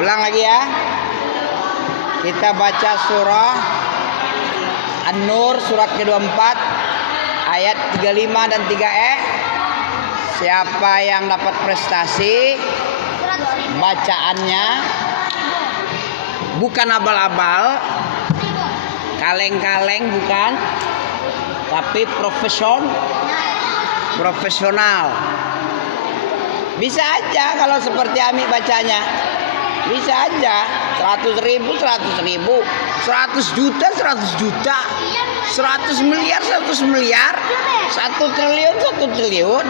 Ulang lagi ya. Kita baca surah An-Nur surat ke-24 ayat 35 dan 3E. Siapa yang dapat prestasi bacaannya bukan abal-abal, kaleng-kaleng bukan, tapi profesional. Bisa aja kalau seperti Ami bacanya. Bisa aja 100.000, 100.000, 100 juta, 100 juta, 100 miliar, 100 miliar, 1 triliun, 1 triliun.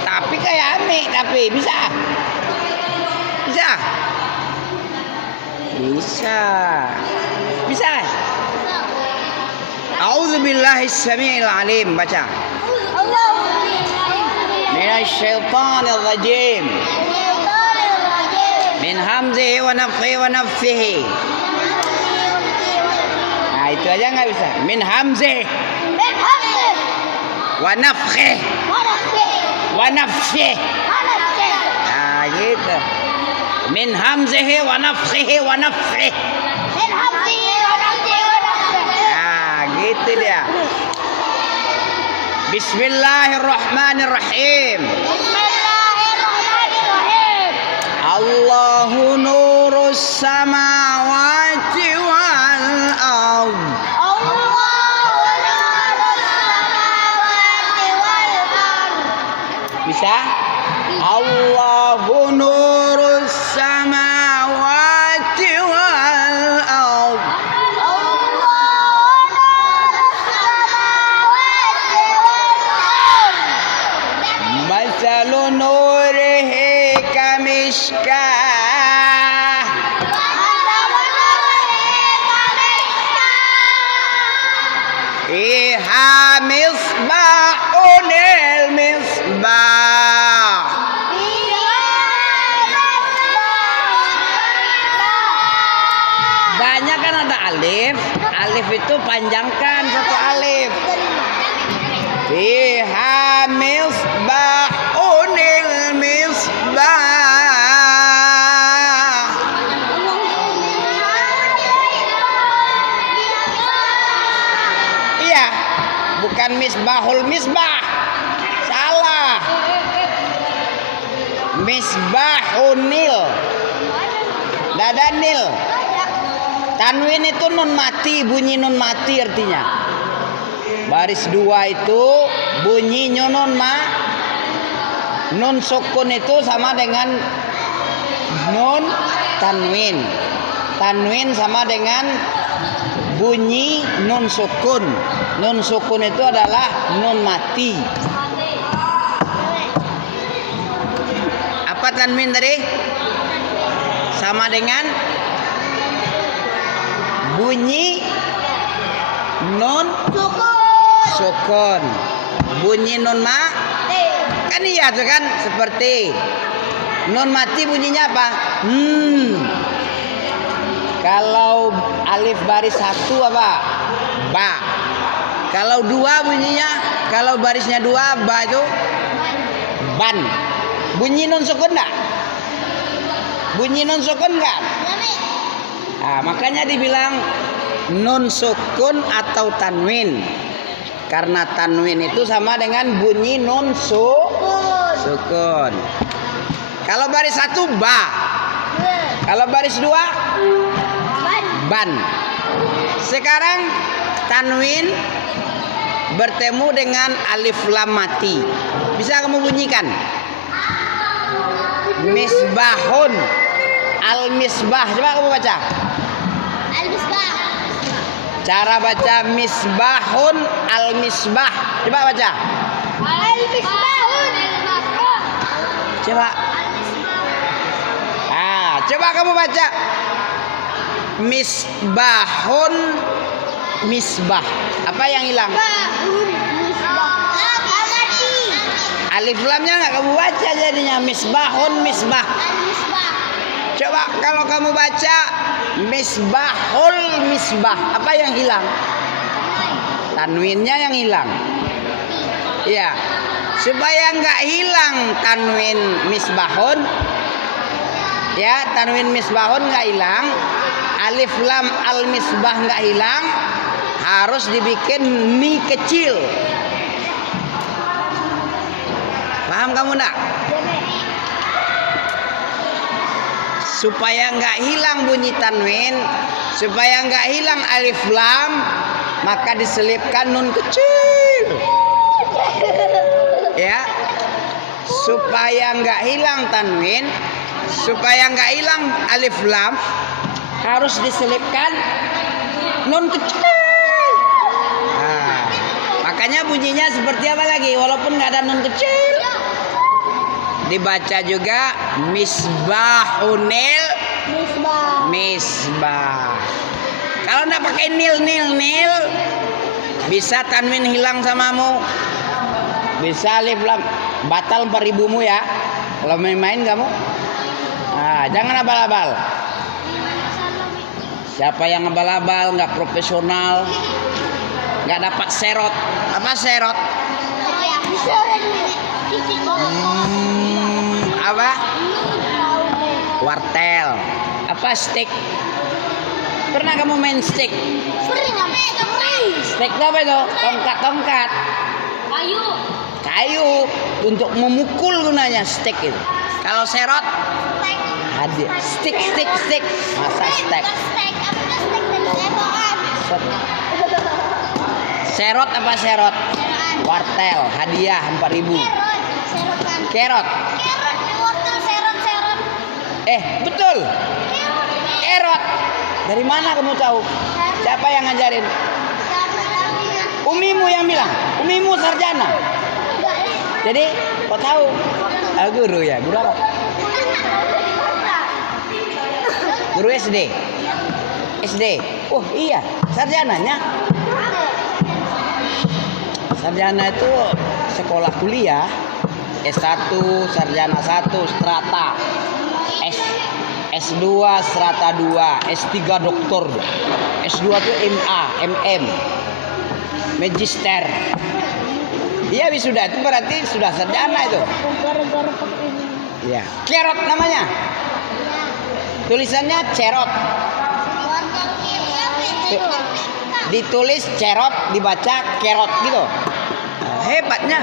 Tapi kayak Ami, tapi bisa. Bisa. Bisa. Bisa. A'udzubillahi samii'il 'aliim. Baca. Minasyaitonir rajim. Min hamzihi wa nafthihi wa nafthihi. Nah, itu aja nggak bisa. Min hamzihi wa nafthihi wa nafthihi. Nah, gitu. Min hamzihi wa nafthihi wa nafthihi. Nah, gitu dia. Bismillahirrahmanirrahim. Allahu nurus samawati wal ard. Bisa? Allahu nurus samawati wal ard. Masalu nurihi kamishkah. Iha misbahunil misbah. Banyak kan ada alif. Alif itu panjangkan satu alif. Iha misbahunil misbah. Iya, bukan misbahul misbah. Salah. Misbahunil. Dadanil. Tanwin itu nun mati, bunyi nun mati artinya. Baris 2 itu bunyinya nun ma. Nun sukun itu sama dengan nun tanwin. Tanwin sama dengan bunyi nun sukun. Nun sukun itu adalah nun mati. Apa tanwin tadi? Sama dengan bunyi nun sukun. Bunyi nun ma. Kan iya tuh kan, seperti nun mati bunyinya apa? Kalau alif baris 1 apa? Ba. Kalau 2 bunyinya, kalau barisnya 2 ba itu ban. Bunyi nun sukun enggak? Bunyi nun sukun enggak? Nah, makanya dibilang nun sukun atau tanwin. Karena tanwin itu sama dengan bunyi nun sukun. Kalau baris 1 ba. Kalau baris 2 ban. Sekarang tanwin bertemu dengan alif lam mati. Bisa kamu bunyikan? Misbahun. Al-misbah. Coba kamu baca. Al-misbah. Cara baca misbahun al-misbah. Coba baca. Al-misbahun. Coba. Coba kamu baca. Misbahun misbah. Apa yang hilang? Alif lamnya nggak kamu baca jadinya misbahun misbah. Coba kalau kamu baca misbahul misbah, apa yang hilang? Tanwinnya yang hilang. Iya. Supaya nggak hilang tanwin misbahun, Ya, tanwin misbahun nggak hilang, alif lam al misbah nggak hilang, harus dibikin mi kecil. Paham kamu nggak? Supaya nggak hilang bunyi tanwin, supaya nggak hilang alif lam, maka diselipkan nun kecil. Ya, supaya nggak hilang tanwin, supaya nggak hilang alif lam, harus diselipkan nun kecil. Nah, makanya bunyinya seperti apa lagi? Walaupun nggak ada nun kecil, dibaca juga misbahunil misbah. Kalau nggak pakai nil, bisa tanwin hilang samamu, bisa alif lam batal 4.000-mu ya. Kalau main-main kamu, nah, jangan abal-abal. Siapa yang abal-abal nggak profesional, nggak dapat serot. Apa serot? Apa? Wartel. Apa steak? Pernah kamu main steak? Steak apa itu? Tongkat. Kayu untuk memukul gunanya steak itu. Kalau serot? Hadir. Stick. Masa steak? Serot apa serot? Wartel, hadiah 4.000. Kerot. Betul. Kerot. Dari mana kamu tahu? Siapa yang ngajarin? Umimu yang bilang. Umimu sarjana. Jadi, kok tahu? Guru ya, guru apa? Guru SD. Oh iya, sarjananya. Sarjana itu sekolah kuliah. S1, sarjana 1, strata. S2, strata 2, S3 doktor. S2 itu MA, MM. Magister. Iya, wisuda itu berarti sudah sarjana itu. Iya, kerot namanya. Tulisannya cerot. Ditulis cerot, dibaca kerot gitu. Nah, hebatnya.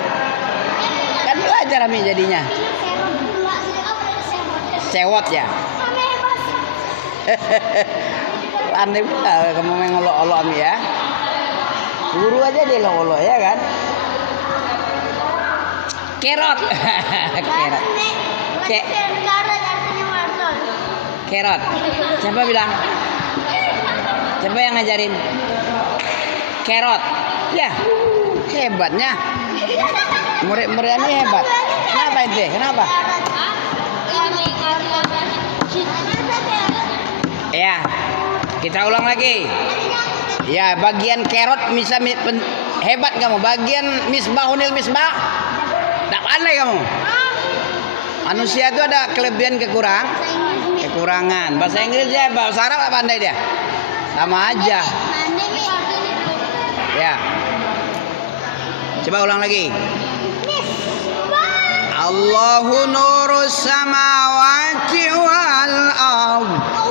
Kan belajar kami jadinya. Sewot ya. Aneh pula kamu mengolok-olok kami ya. Guru aja dia olok-olok ya kan. Kerot. Kerot. Siapa bilang? Siapa yang ngajarin? Kerot. Ya, hebatnya. Murid-murid ini hebat. Kenapa itu? Kenapa? Ya, kita ulang lagi. Ya, bagian kerot bisa hebat kamu. Bagian misbahunil misbah, tak pandai kamu. Manusia itu ada kelebihan kekurangan. Bahasa Inggris dia, bahasa Arab tak pandai dia. Sama aja. Ya. Coba ulang lagi. Allahu nurus samawati wal ardh.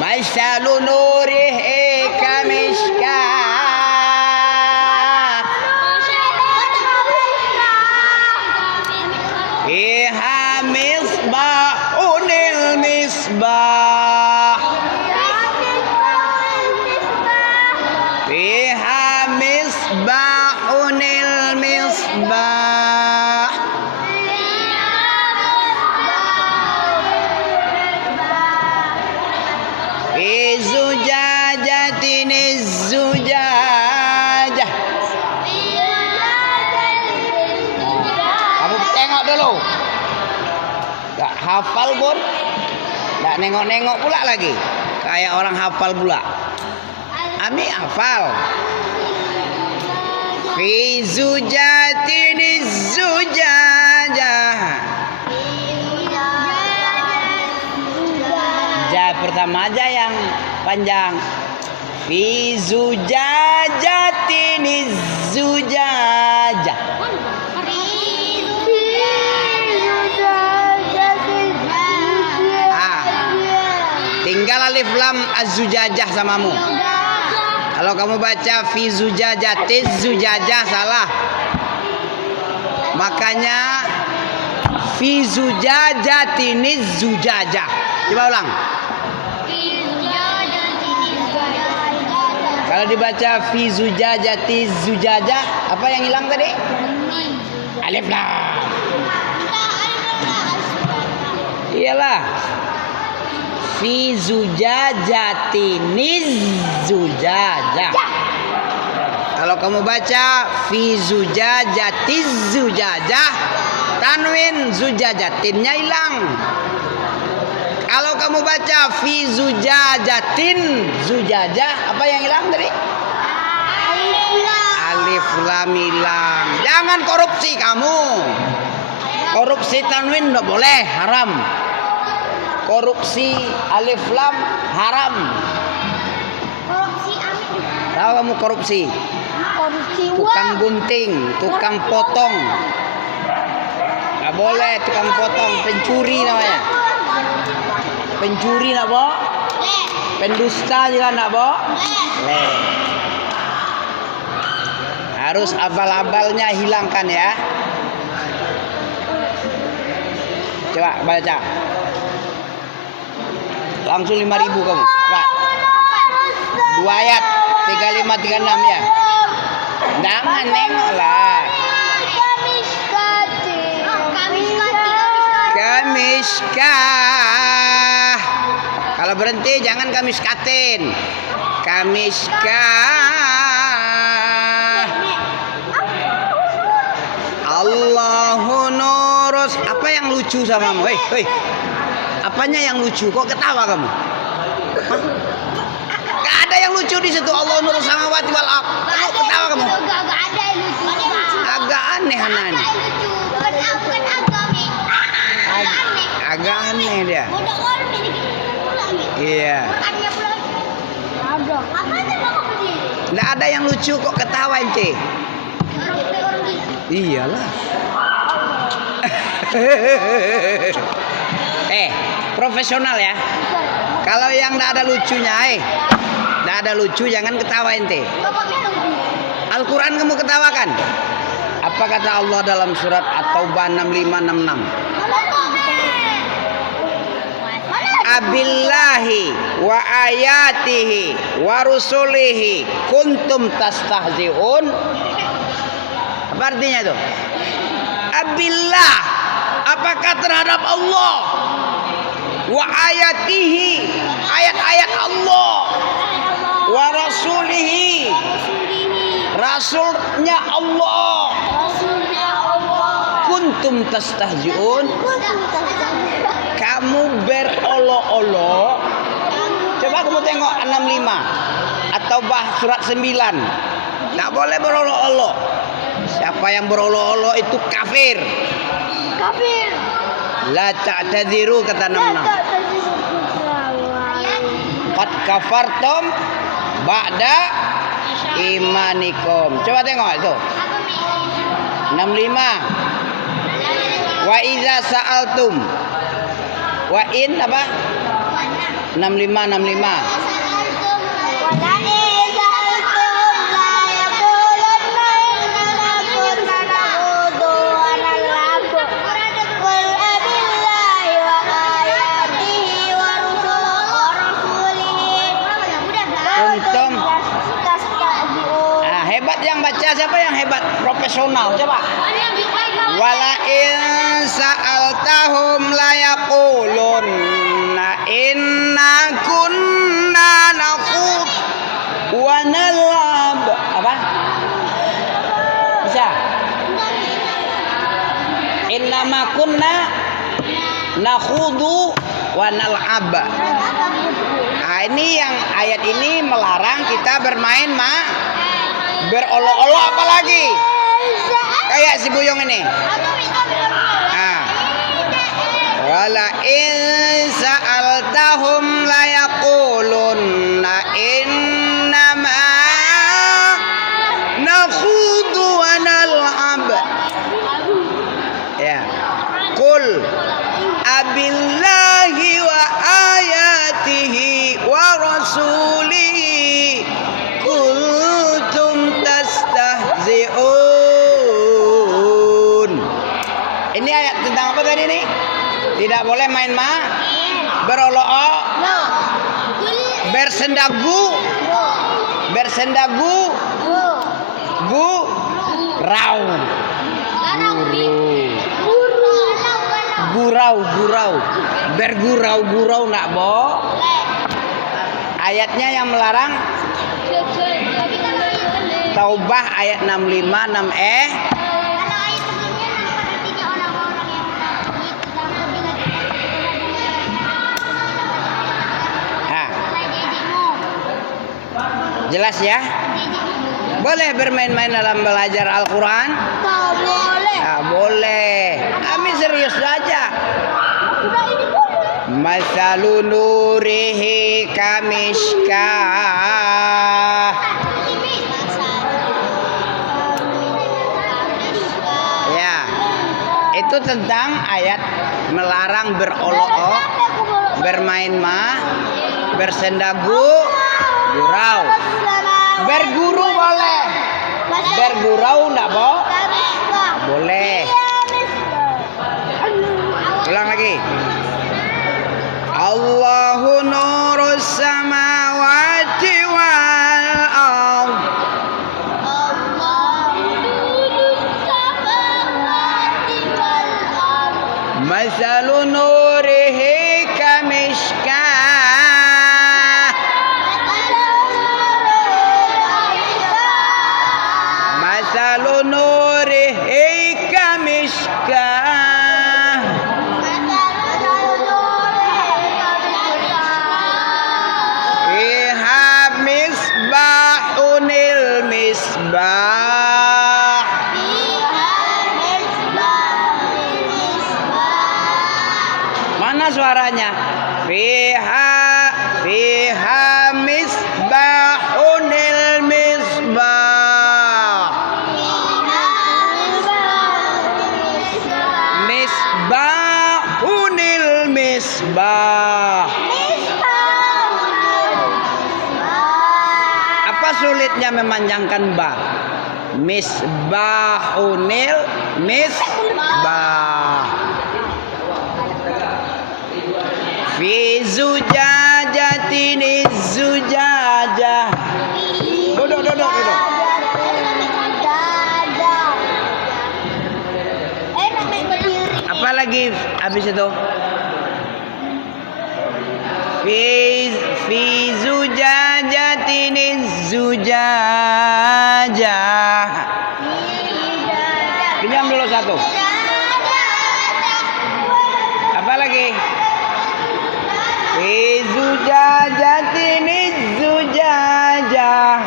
Masalu nurihi kamishkah. Fiha misbahunil misbah. Fiha misbahunil misbah. Fi zujajatin zujajah. Kamu tengok dulu. Gak hafal pun, gak nengok-nengok pula lagi. Kayak orang hafal pula. Ami hafal. Fi zujatin zujajah. Pertama aja yang panjang. Fi zujajatin zujajah. alif lam az-zujajah samamu? Kalau kamu baca fi zujajatiz zujajah salah. Makanya fi zujajatiniz zujajah. Coba ulang. Kalau dibaca fi zujajatiz zujajah, apa yang hilang tadi? Alif lam. Iyalah. Fi zujajatiniz zujajah. Kalau kamu baca fi zujajatiz zujajah, tanwin zujajatinnya hilang. Kalau kamu baca fi zujajatin zujajah, apa yang hilang tadi? Alif lam hilang. Jangan korupsi kamu. Korupsi tanwin enggak boleh, haram. Korupsi alif lam haram. Korupsi amin. Tahu kamu korupsi? Korupsi Tukang uang. gunting, tukang potong. Nggak boleh tukang potong, pencuri namanya. Pencuri nak bo? Pendusta juga nak bo? Harus abal-abalnya hilangkan ya. Coba baca. Langsung 5.000 kamu. Coba. 2 ayat 35 36 ya. Jangan nengok lah. Kamiskah. Kalau berhenti jangan kamiskatin. Kamiskah. Allahu nurus. Apa yang lucu samamu? Hei. Apanya yang lucu? Kok ketawa kamu? Hah? Gak ada yang lucu di situ. Allah nurus samawati wal ardh. Kok ketawa kamu? Gak ada yang lucu. Agak aneh anak ini. Bukan agami. Agak aneh. Agak aneh dia. Bodoh orang ini pulang gitu. Iya. Bukannya pulang. Ada. Apa sih kamu begini? Nggak ada yang lucu kok ketawa ente. Orang gitu. Iyalah. Profesional ya. Kalau yang nggak ada lucunya, nggak ada lucu jangan ketawa ente. Al-Quran kamu ketawakan. Apa kata Allah dalam surat At-Taubah 6566? Abillahi wa ayatihi wa rusulihi kuntum tastahzi'un. Apa artinya itu? Abillah, apakah terhadap Allah? Wa ayatihi, ayat-ayat Allah. Wa rasulihi, rasulnya Allah. Kuntum tastahzi'un, kamu berolok-olok. Coba kamu tengok 65 atau surat 9. Nggak boleh berolok-olok. Siapa yang berolok-olok itu kafir. Kafir. La ta'tadziru kata 66. Qad kafartum ba'da imanikum. Coba tengok itu. 65. Wa idza sa'altum. Wa in apa? 65. Hebat yang baca siapa yang hebat? Profesional. Coba. Wala in sa'altahum la yaqulunna inna kunna naqud wa nal'ab. Apa? Bisa? Innama kunna nakhudu wa nal'ab. Nah, ini yang ayat ini melarang kita bermain berolok-olok apalagi. Kayak si Buyong ini. Wala in sa'altahum la yaqulunna innama nakhudu wa nal'ab. Ya. Qul abillahi wa ayatihi wa Ini ayat tentang apa tadi nih? Tidak boleh main berolok-olok, bersendagu, gurau, bergurau-gurau nak boleh. Ayatnya yang melarang Taubah ayat 65 6e. Jelas ya? Boleh bermain-main dalam belajar Al-Quran? Tak boleh. Tak boleh. Kami serius saja. Masalu nurihi kamiskah. Ya, itu tentang ayat melarang berolok-olok, bermain bersendagu, gurau. Berguru boleh. Bergurau enggak boleh. Ulang lagi. Allahu nurus samawati wal ard. Masalu nurihi kamiskah. Masalu nurihi kamiskah. Fiha misbahunil misbah. Mana suaranya? Fiha misbahunil misbah. Misbahunil misbah. Apa sulitnya memanjangkan ba? Misbahunil misbah. Fi zujajatin zujajah. Duduk. Apa lagi habis itu? Fi zujajatin zujajah. Pinjam dulu satu. Apa lagi? Fi zujajatin zujajah.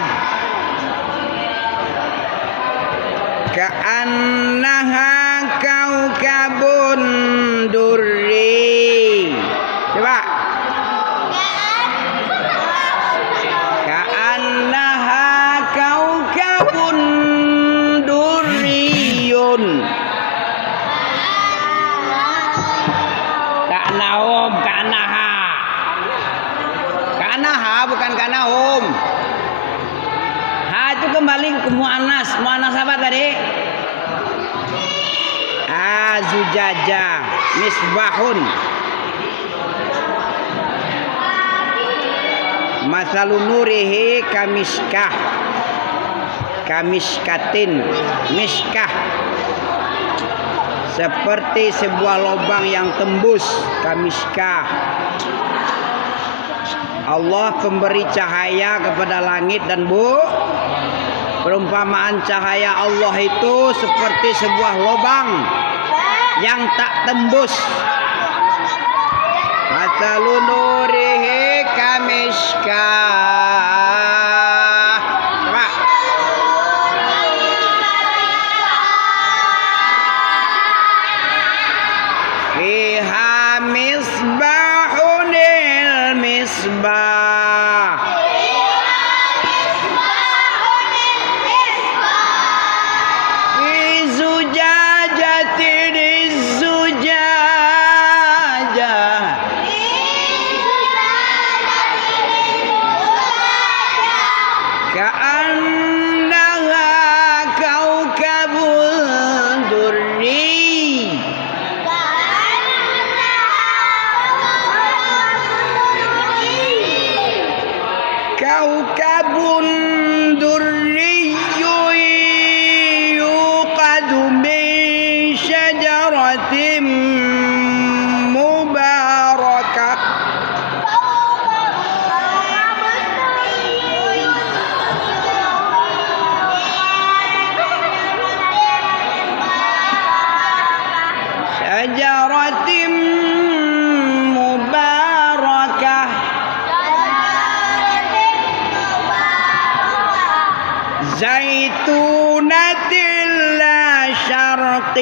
Ka'annaha kaukabun durri. Coba. Ka'annaha kaukabun durriyun. Ka'annaha bukan ka'annahum. Ha itu kembali ke muannas. Muannas apa tadi? Zujajah, misbahun. Masalu nurihi kamiskah. Kamiskatin, miskah. Seperti sebuah lubang yang tembus, kamiskah. Allah pemberi cahaya kepada langit dan perumpamaan cahaya Allah itu seperti sebuah lubang yang tak tembus. Masalu nurihi kamiskah. Pak. Fiha misbahunil misbah. Fi zujajatin zujajah.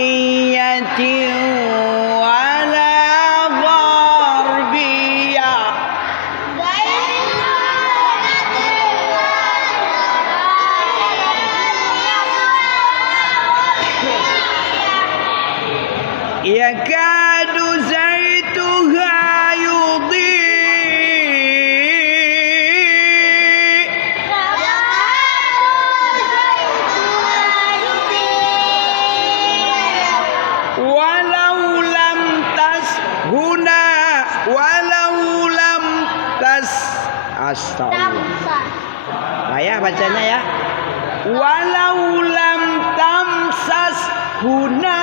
syarqiyatin wala gharbiyah. Yakadu zaituha yudhi walau lam tashuna walau lam tas astagfirullah. Ayah bacanya ya. Walau lam tamsas huna.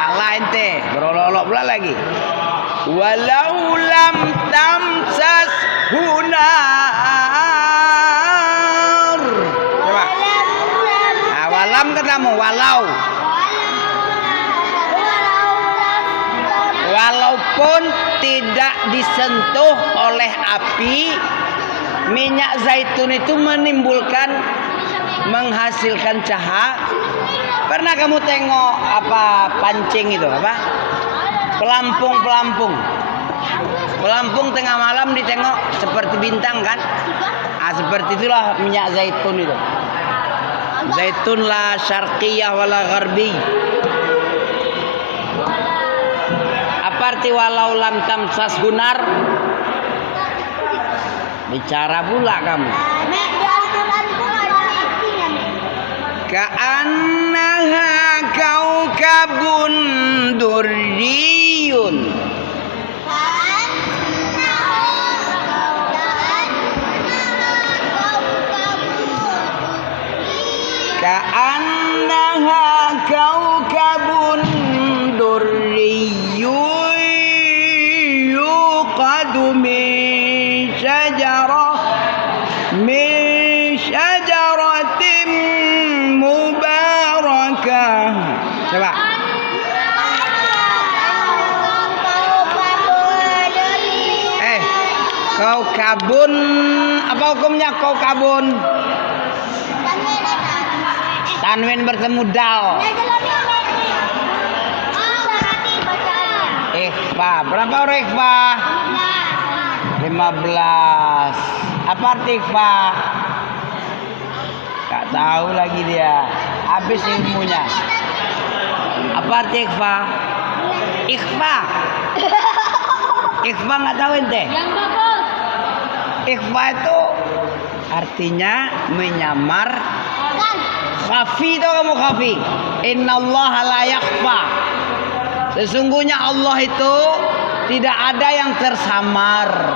Salah ente, berolok-olok pula lagi. Walau lam tamsas hunar. Coba. Nah, walam ketemu walau. Walaupun tidak disentuh oleh api, minyak zaitun itu menghasilkan cahaya. Pernah kamu tengok apa pancing itu apa? Pelampung tengah malam ditengok seperti bintang kan? Ah, seperti itulah minyak zaitun itu. Zaitun la syarqiyah wala gharbi. Apa arti walau lam tamsas hunar? Bicara pula kamu. Ka'annaha kaukabun durriyun. Ka'annaha kaukabun durriyun yuqadu min syajaratin mubarakah. Coba. Kaukabun, apa hukumnya kaukabun? Tanwin bertemu dal. Ikhfa. Berapa huruf ikhfa? 15. Apa arti ikhfa? Gak tahu lagi dia. Habis ilmunya. Apa arti ikhfa? Ikhfa. Ikhfa nggak tahu ente? Ikhfa itu artinya menyamar. Khafi, tau kamu khafi? Innallaha la yakhfa. Sesungguhnya Allah itu tidak ada yang tersamar,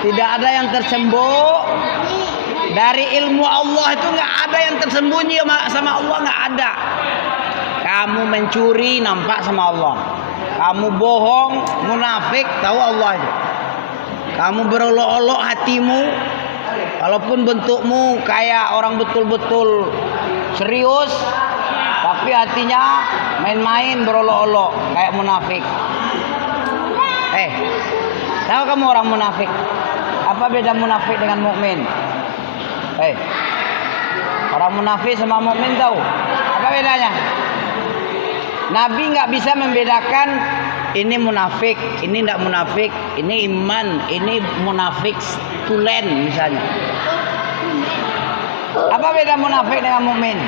tidak ada yang tersembunyi. Dari ilmu Allah itu nggak ada yang tersembunyi sama Allah, nggak ada. Kamu mencuri nampak sama Allah. Kamu bohong, munafik, tahu Allah itu. Kamu berolok-olok hatimu, walaupun bentukmu kayak orang betul-betul serius, tapi hatinya main-main berolok-olok kayak munafik. Tahu kamu orang munafik? Apa beda munafik dengan mukmin? Orang munafik sama mukmin tahu? Apa bedanya? Nabi nggak bisa membedakan ini munafik, ini tidak munafik, ini iman, ini munafik tulen misalnya. Apa beda munafik dengan mukmin?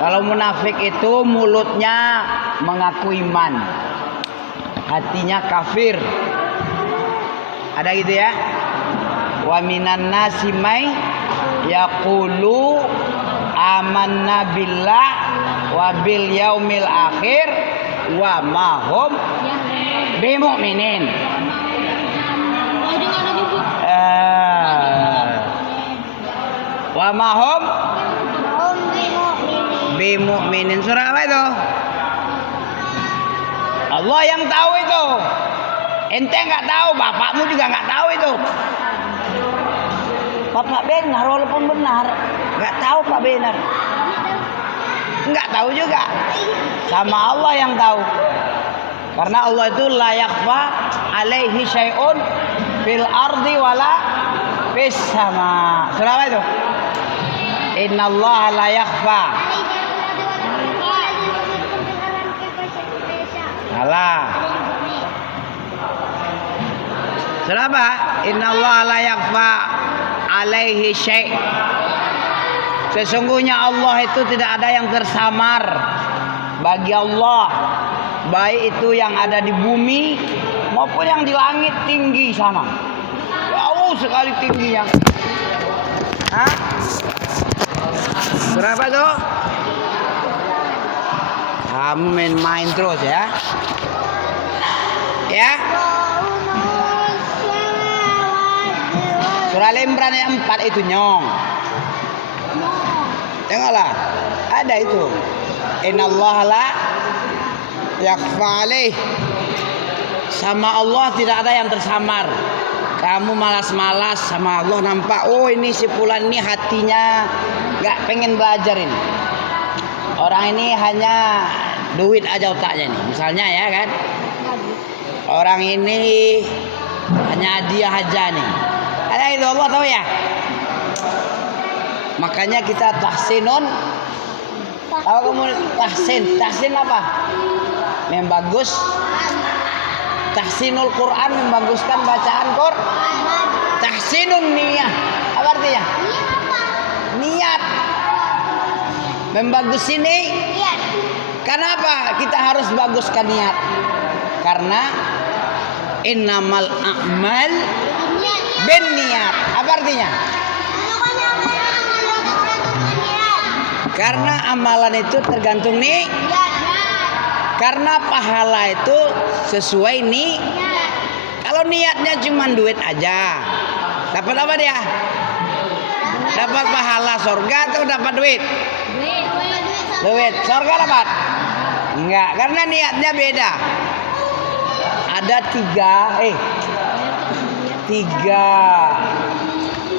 Kalau munafik itu mulutnya mengaku iman, hatinya kafir. Ada gitu ya? Wa minan nasi may yaqulu amanna billah wa bil yaumil akhir wa ma hum bimu'minin. Wa ma hum bimu'minin. Surah apa itu? Allah yang tahu itu. Ente nggak tahu, bapakmu juga nggak tahu itu. Bapak benar walaupun benar, nggak tahu Pak benar. Nggak tahu juga. Sama Allah yang tahu. Karena Allah itu la yakhfa alaihi syai'un fil ardi wala sama. Surah apa itu? Innallaha la yakhfa. Salah. Surah apa? Innallaha la yakhfa alaihi syai'. Sesungguhnya Allah itu tidak ada yang tersamar bagi Allah, baik itu yang ada di bumi maupun yang di langit tinggi sana. Jauh sekali tingginya. Hah? Berapa tuh? Kamu main-main terus ya. Ya. Surah Al-Imran yang 4 itu nyong. Tengoklah, ada itu. Innallaha la yakhfa alaih. Sama Allah tidak ada yang tersamar. Kamu malas-malas sama Allah nampak, oh ini si fulan ini hatinya gak pengen belajar ini. Orang ini hanya duit aja otaknya nih. Misalnya ya kan. Orang ini hanya hadiah aja nih. Ada itu Allah tahu ya. Makanya kita tahsinun. Tahu kamu tahsin? Tahsin apa? Membagus. Tahsinul Quran, membaguskan bacaan Quran. Tahsinun niyah. Apa artinya? Niat. Membagus ini. Kenapa kita harus baguskan niat? Karena innamal a'mal binniyat. Apa artinya? Karena amalan itu tergantung nih. Karena pahala itu sesuai nih. Kalau niatnya cuma duit aja, dapat apa dia? Dapat pahala surga atau dapat duit? Duit. Surga dapat? Enggak, karena niatnya beda. Ada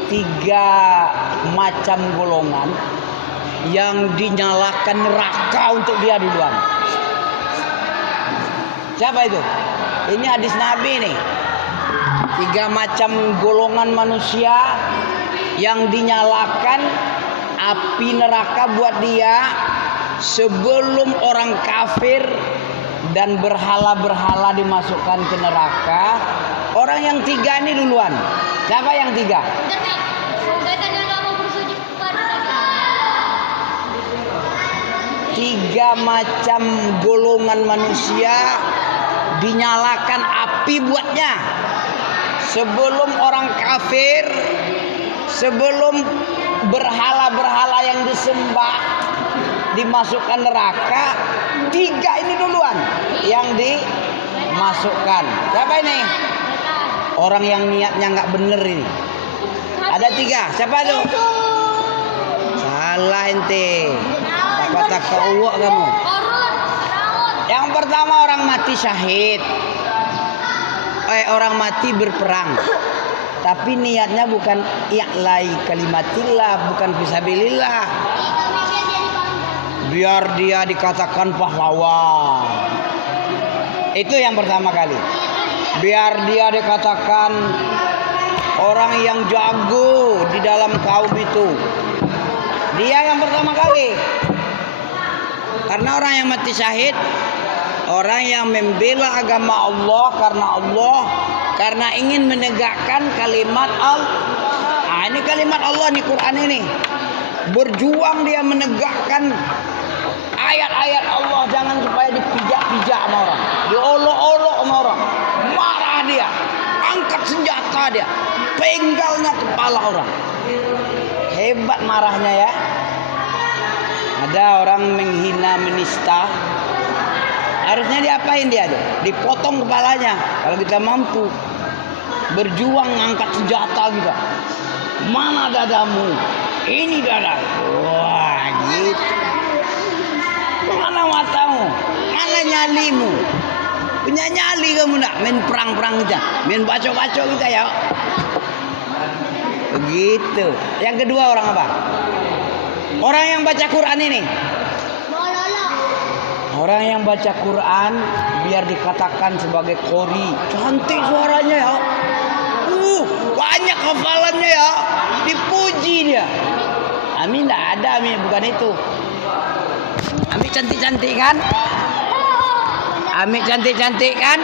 tiga macam golongan yang dinyalakan neraka untuk dia duluan. Siapa itu? Ini hadis Nabi nih. 3 macam golongan manusia yang dinyalakan api neraka buat dia sebelum orang kafir dan berhala-berhala dimasukkan ke neraka. Orang yang 3 ini duluan. Siapa yang 3? 3 macam golongan manusia dinyalakan api buatnya sebelum orang kafir, sebelum berhala-berhala yang disembah dimasukkan neraka. 3 ini duluan yang dimasukkan. Siapa ini? Orang yang niatnya nggak bener ini. Ada 3. Siapa tuh? Salah ente. Tak keuwak kamu. Yang pertama orang mati syahid. Orang mati berperang. Tapi niatnya bukan i'lai kalimatillah, bukan fisabilillah. Biar dia dikatakan pahlawan. Itu yang pertama kali. Biar dia dikatakan orang yang jago di dalam kaum itu. Dia yang pertama kali. Karena orang yang mati syahid, orang yang membela agama Allah karena ingin menegakkan kalimat Allah. Ini kalimat Allah nih, Quran ini. Berjuang dia menegakkan ayat-ayat Allah, jangan supaya dipijak-pijak sama orang, diolok-olok sama orang. Marah dia, angkat senjata dia, penggalnya kepala orang. Hebat marahnya ya. Ada orang menghina, menista, harusnya diapain dia tuh? Dipotong kepalanya. Kalau kita mampu berjuang angkat senjata kita. Mana dadamu? Ini dada. Wah, gitu. Mana matamu? Mana nyalimu? Punya nyali kamu nak main perang-perang kita, main bacok-bacok kita ya. Begitu. Yang kedua orang apa? Orang yang baca Quran ini. Orang yang baca Quran biar dikatakan sebagai qori. Cantik suaranya ya. banyak hafalannya ya, dipuji dia. Ami enggak ada, Ami bukan itu. Ami cantik-cantik kan? Ami cantik-cantik kan?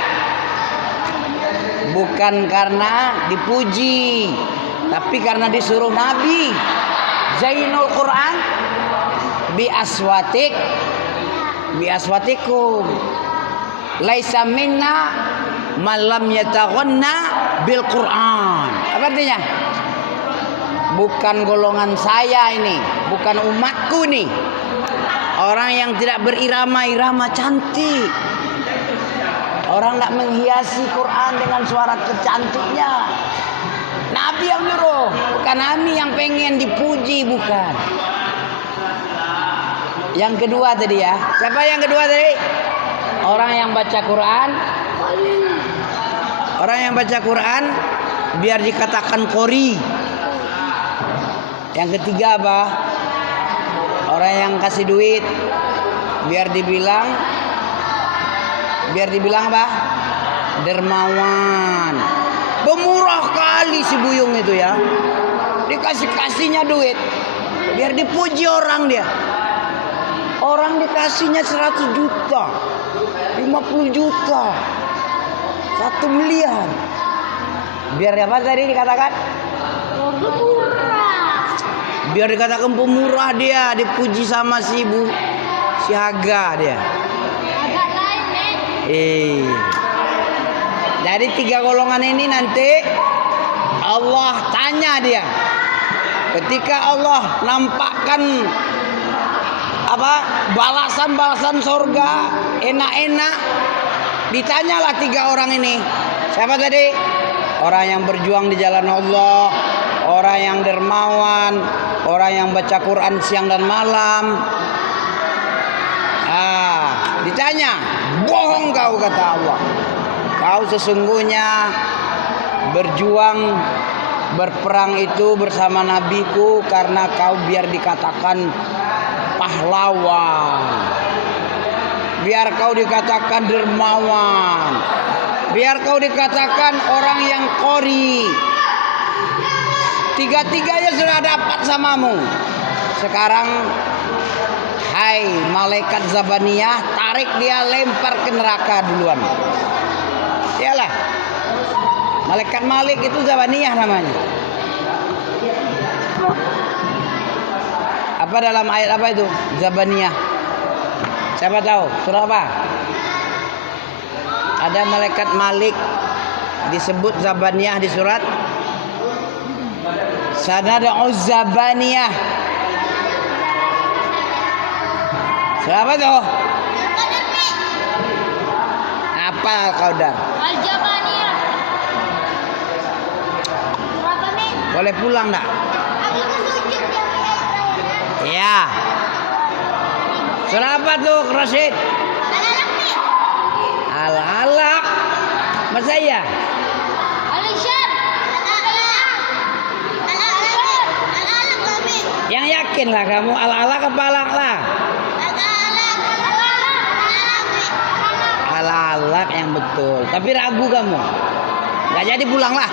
Bukan karena dipuji, tapi karena disuruh Nabi. Zainul Quran bi aswatikum. Laisa minna man lam yataghanna bil Quran. Apa artinya? Bukan golongan saya ini, bukan umatku nih. Orang yang tidak berirama-irama cantik. Orang tidak menghiasi Quran dengan suara kecantiknya. Nabi yang nyuruh, bukan Ami yang pengen dipuji, bukan. Yang kedua tadi ya. Siapa yang kedua tadi? Orang yang baca Quran. Orang yang baca Quran biar dikatakan qori. Yang ketiga apa? Orang yang kasih duit biar dibilang apa? Dermawan. Pemurah kali si Buyung itu ya. Dikasihnya duit biar dipuji orang dia. Orang dikasihnya 100 juta, 50 juta, 1 miliar. Biar apa tadi dikatakan? Biar dikatakan pemurah dia, dipuji sama si Haga dia. Agak lain, Jadi 3 golongan ini nanti Allah tanya dia. Ketika Allah nampakkan balasan surga enak-enak, ditanyalah 3 orang ini. Siapa tadi? Orang yang berjuang di jalan Allah, orang yang dermawan, orang yang baca Quran siang dan malam. Ditanya, bohong kau, kata Allah. Kau sesungguhnya berperang itu bersama nabiku karena kau biar dikatakan pahlawan, biar kau dikatakan dermawan, biar kau dikatakan orang yang qori. 3-tiganya sudah dapat samamu. Sekarang hai malaikat Zabaniyah, tarik dia, lempar ke neraka duluan. Iyalah, malaikat Malik itu Zabaniyah namanya. Apa dalam ayat apa itu? Zabaniyah. Siapa tahu? Surah apa? Ada malaikat Malik disebut Zabaniyah di surat. Sanad'u Zabaniyah. Surah apa tuh? Apa Al-Qadar? Al-Jabaniyah. Berapa nih? Boleh pulang enggak? Aku sujud ya. Ya. Surah apa tuh, Rasid? Al-Alaq nih. Al-Alaq. Masa iya? Al-Insyad. Al-Alaq. Al-Alaq. Al-Alaq Nabi. Yang yakin lah kamu, Al-Alaq apa Alaq lah? Al-Alaq. Al-Alaq. Al-Alaq yang betul. Tapi ragu kamu. Gak jadi pulang lah.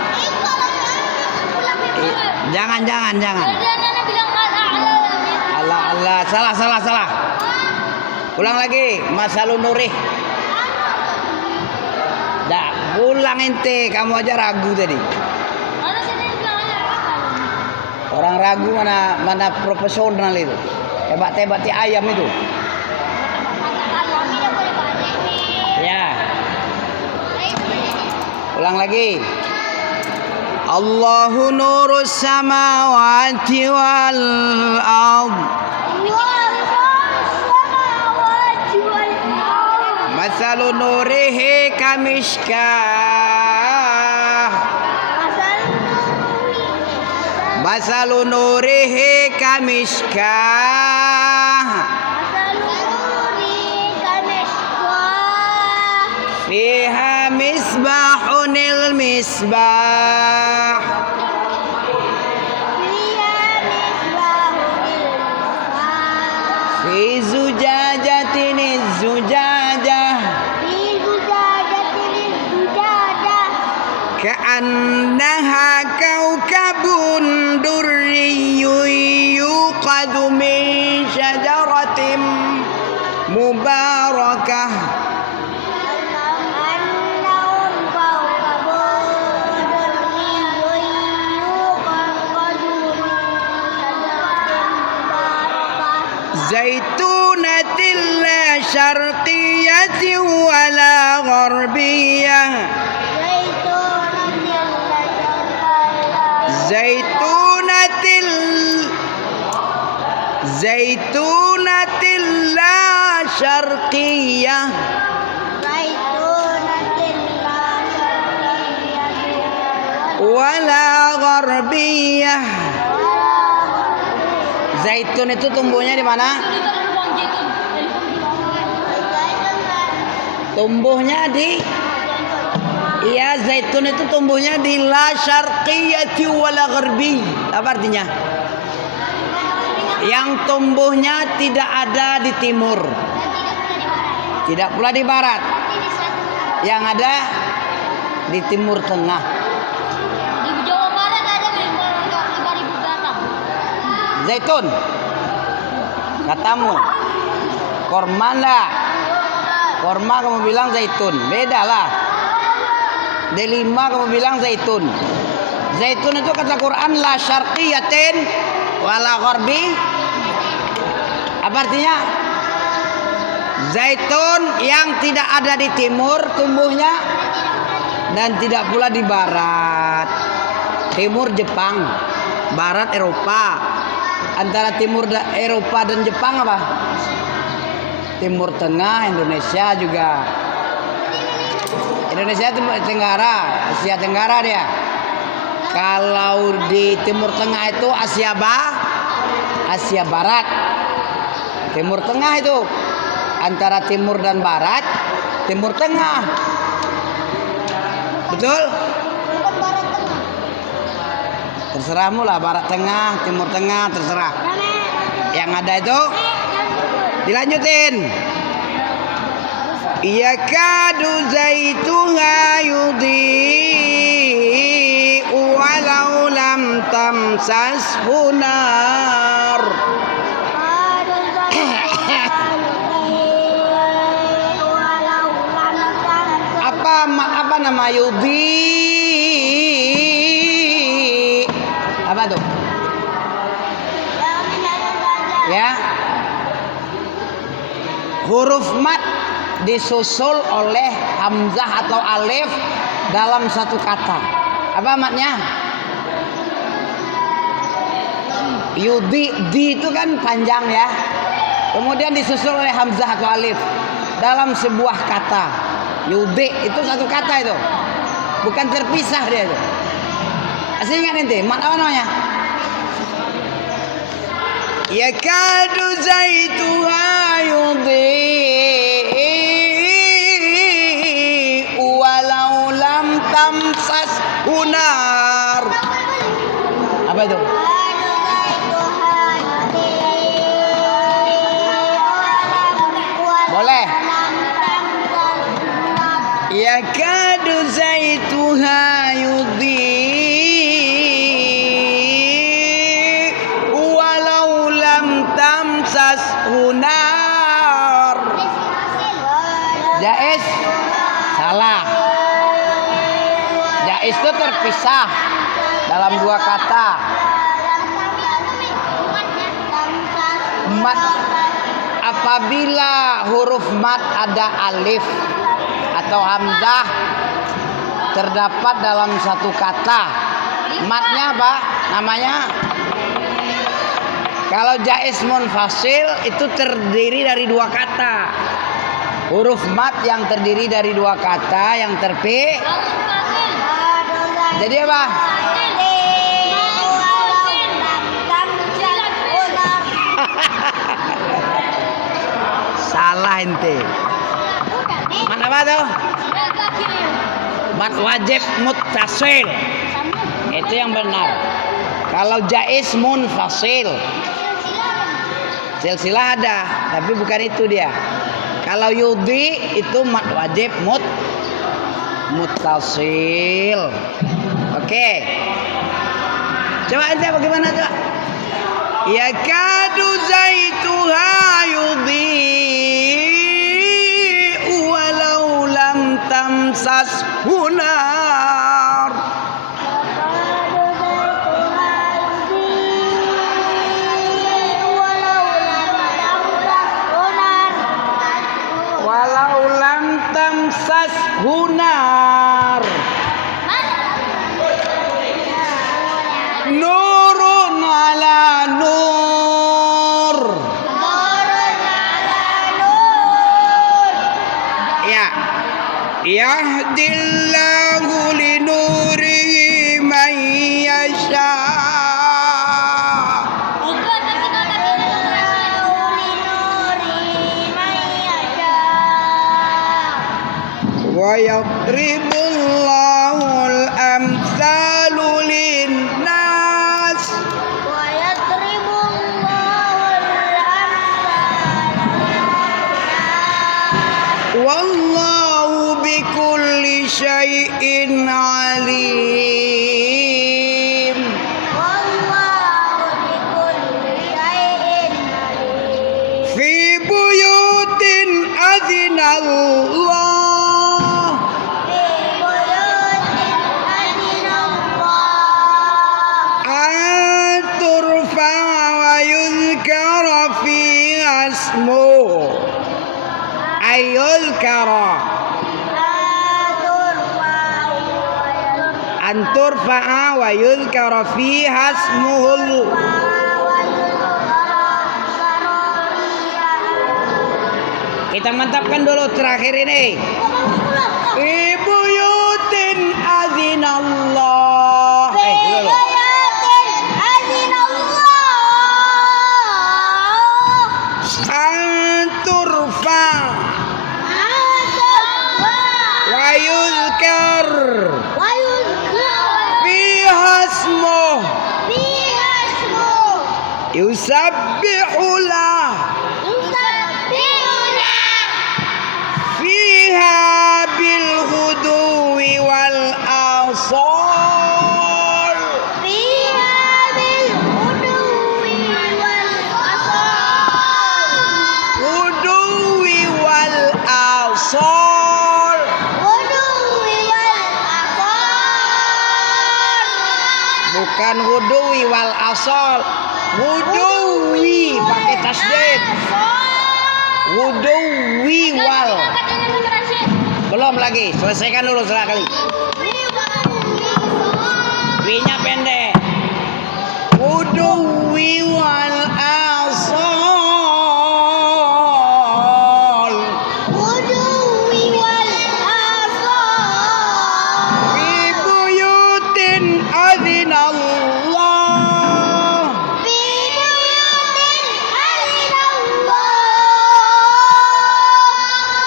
Jangan. Allah, salah. Pulang lagi, Masalun Nurih. Dah, pulang ente, kamu aja ragu tadi. Orang ragu mana profesional itu. Tebak-tebak ti ayam itu. Ya. Ulang lagi. Allahu nurus samawati wal ard. Masalu nurihi kamishkah. Masalu nurihi kamishkah. Fiha misbahunil misbah. Fi zujajatin zujajah. Ka'annaha Zaitunatil la syarqiyyati wala gharbiyah. Zaitunatil la syarqiyyah. Wala gharbiyah. Zaitun itu tumbuhnya di mana? Tumbuhnya di iya, zaitun itu tumbuhnya di la syarqiyyati wala gharbi. Apa artinya? Yang tumbuhnya tidak ada di timur, tidak pula di barat. Yang ada di timur tengah. Di Jawa Barat ada 5.000 batang. Zaitun. Katamu. Korma enggak? Korma kamu bilang zaitun. Beda lah. D5 kamu bilang zaitun. Zaitun itu kata Quran la syarqiyatin wala gharbi. Apa artinya? Zaitun yang tidak ada di timur tumbuhnya dan tidak pula di barat. Timur Jepang, barat Eropa. Antara timur Eropa dan Jepang apa? Timur Tengah, Indonesia juga. Indonesia Timur Tenggara, Asia Tenggara dia. Kalau di Timur Tengah itu Asia Barat. Timur Tengah itu antara timur dan barat, Timur Tengah. Betul? Terserahmu lah, barat tengah, timur tengah, terserah. Yang ada itu dilanjutin. Yakadu zaituha yudhi'u walau lam tamsashu nar. Apa nama yudhi? Apa tuh? Ya. Huruf mat disusul oleh hamzah atau alif dalam satu kata. Apa matnya? Yudi, di itu kan panjang ya. Kemudian disusul oleh hamzah atau alif dalam sebuah kata. Yudi itu satu kata itu. Bukan terpisah dia itu. Masih ingat nanti, mat apa namanya? Yakadu zaituha yudhi'u walau lam tamsashu nar. Apa itu? Boleh. Yakadu zaituha yudhi'u walau lam tamsashu nar. Jaiz? Salah. Jaiz itu terpisah dalam dua kata. Mat, apabila huruf mat ada alif atau hamzah terdapat dalam satu kata, matnya apa? Namanya? Kalau jaiz munfasil itu terdiri dari dua kata. Huruf mat yang terdiri dari dua kata yang jadi apa? Salah ente. Mat apa tuh? Mat wajib muttasil. Itu yang benar. Kalau jaiz munfasil, silsilah ada, tapi bukan itu dia. Kalau yudhi itu mat wajib muttasil. Oke. Coba aja bagaimana tuh? Yakadu zaituha yudhi'u walau lam tamsashu nar. Gunar. Nurun ala nur. Ya. Yahdillahu linurihi man yasha. Wa yadribullahu al-amthalu lin-nas. Wallahu bikulli syai'in alim. Fi buyutin adzinallah an turfa wa yuzkara fiha ismuhu. Ayuzkara an turfa'a wa yuzkara fiha ismuhu. Kita mantapkan dulu terakhir ini. Ibu yutin azinallah. Dulu. Anturfa wa yuzkar fiha ismuh yusabbihu lah fiha bil ghuduwi wal asal. Ghuduwi wal asal. Bukan ghuduwi wal asal. Ghuduwi pakai tasdid. Ghuduwi wal. Belum lagi, selesaikan dulu sekali. W-nya pendek. Ghuduwi wal asal. Fi buyutin adzinallah.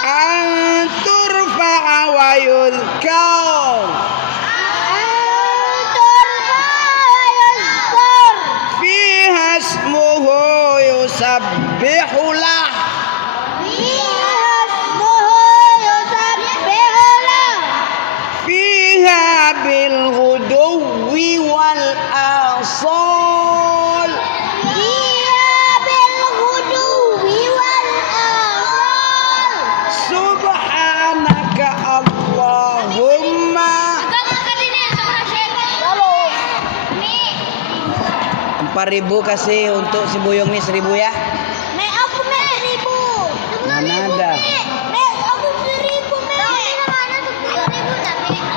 An turfa'a wa yuzkar fiha ismuhu yusabbihu lah fiha bil ghuduwi wal asal. Subhanaka Allahumma. 4.000 kasih untuk si Buyung nih 1.000 ya. Mana ada?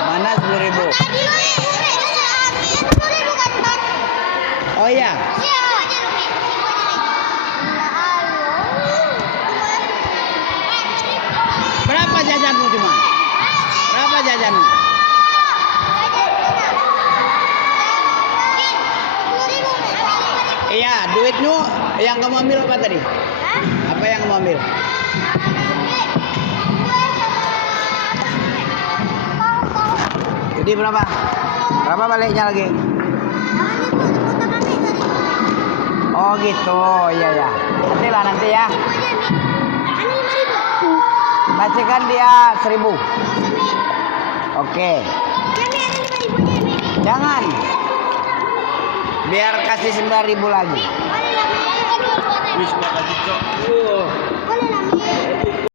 Mana 10.000? Oh iya. Berapa jajanmu cuma? Berapa jajanmu? Iya, duitmu yang kamu ambil apa tadi? Apa yang kamu ambil? Jadi berapa? Berapa baliknya lagi? Oh gitu, iya ya. Nanti lah nanti ya. Kasihkan dia 1.000. Oke. Jangan. Biar kasih 9.000 lagi. Wis, Pak,